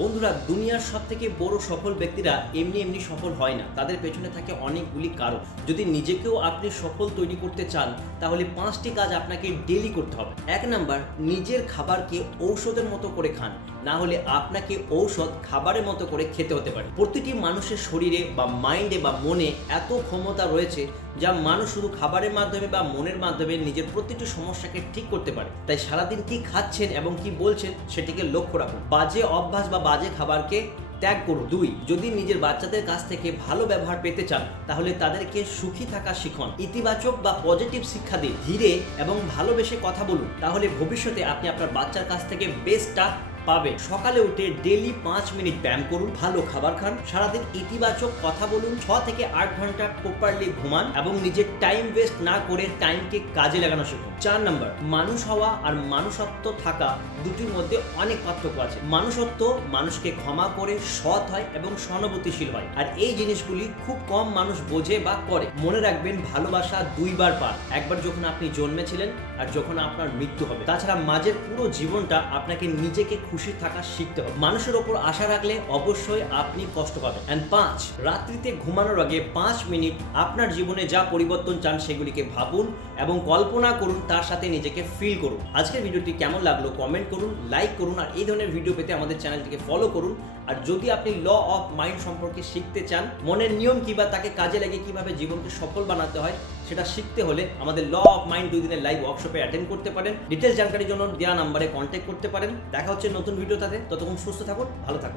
বন্ধুরা, দুনিয়ার সবথেকে বড় সফল ব্যক্তিরা এমনি সফল হয় না, তাদের পেছনে থাকে অনেকগুলি কারণ। যদি নিজেকেও আপনি সফল তৈরি করতে চান তাহলে 5টি কাজ আপনাকে ডেইলি করতে হবে। 1 নাম্বার, নিজের খাবারকে ঔষধের মতো করে খান, না হলে আপনাকে ঔষধ খাবারের মতো করে খেতে হতে পারে। প্রতিটি মানুষের শরীরে বা মাইন্ডে বা মনে এত ক্ষমতা রয়েছে যা মানুষ শুধু খাবারের মাধ্যমে বা মনের মাধ্যমে নিজের প্রতিটি সমস্যাকে ঠিক করতে পারে। তাই সারাদিন কি খাচ্ছেন এবং কি বলছেন সেটিকে লক্ষ্য রাখুন। বাজে অভ্যাস বা বাজে খাবারকে ত্যাগ করুন। 2, যদি নিজের বাচ্চাদের কাছ থেকে ভালো ব্যবহার পেতে চান তাহলে তাদেরকে সুখী থাকা শিখুন। ইতিবাচক বা পজিটিভ শিক্ষা দিন। ধীরে এবং ভালোবেসে কথা বলুন, তাহলে ভবিষ্যতে আপনি আপনার বাচ্চার কাছ থেকে বেস্টটা পাবে। সকালে উঠে ডেইলি 5 মিনিট ব্যায়াম করুন, ভালো খাবার খান, সারাদিন ইতিবাচক কথা বলুন, 6 থেকে 8 ঘন্টা প্রপারলি ঘুমান এবং নিজের টাইম ওয়েস্ট না করে টাইমকে কাজে লাগানো শিখুন। 4 নাম্বার, মানুষ হওয়া আর মানুষত্ব থাকা দুটির মধ্যে অনেক পার্থক্য আছে। মানুষত্ব মানুষকে ক্ষমা করে সৎ হয় এবং সহানুভূতিশীল হয়, আর এই জিনিসগুলি খুব কম মানুষ বোঝে বা করে। মনে রাখবেন, ভালোবাসা 2 বার পান, একবার যখন আপনি জন্মেছিলেন আর যখন আপনার মৃত্যু হবে। তাছাড়া মাঝের পুরো জীবনটা আপনাকে নিজেকে খুশি থাকা শিখতে হবে। মানুষের ওপর আশা রাখলে অবশ্যই আপনি কষ্ট পাবেন। এন্ড 5, রাত্রিতে ঘুমানোর আগে 5 মিনিট আপনার জীবনে যা পরিবর্তন চান সেগুলিকে ভাবুন এবং কল্পনা করুন, তার সাথে নিজেকে ফিল করুন। আজকের ভিডিওটি কেমন লাগলো কমেন্ট করুন, লাইক করুন, আর এই ধরনের ভিডিও পেতে আমাদের চ্যানেলটিকে ফলো করুন। আর যদি আপনি ল অফ মাইন্ড সম্পর্কে শিখতে চান, মনের নিয়ম কি বা তাকে কাজে লাগিয়ে কিভাবে জীবনকে সফল বানাতে হয় সেটা শিখতে হলে আমাদের ল অফ মাইন্ড 2 দিনের লাইভ ওয়ার্কশপে অ্যাটেন্ড করতে পারেন। ডিটেলস জানকারির জন্য দেওয়া নাম্বারে কন্ট্যাক্ট করতে পারেন। দেখা হচ্ছে নতুন ভিডিওটাতে। ততক্ষণ সুস্থ থাকুন, ভালো থাকুন।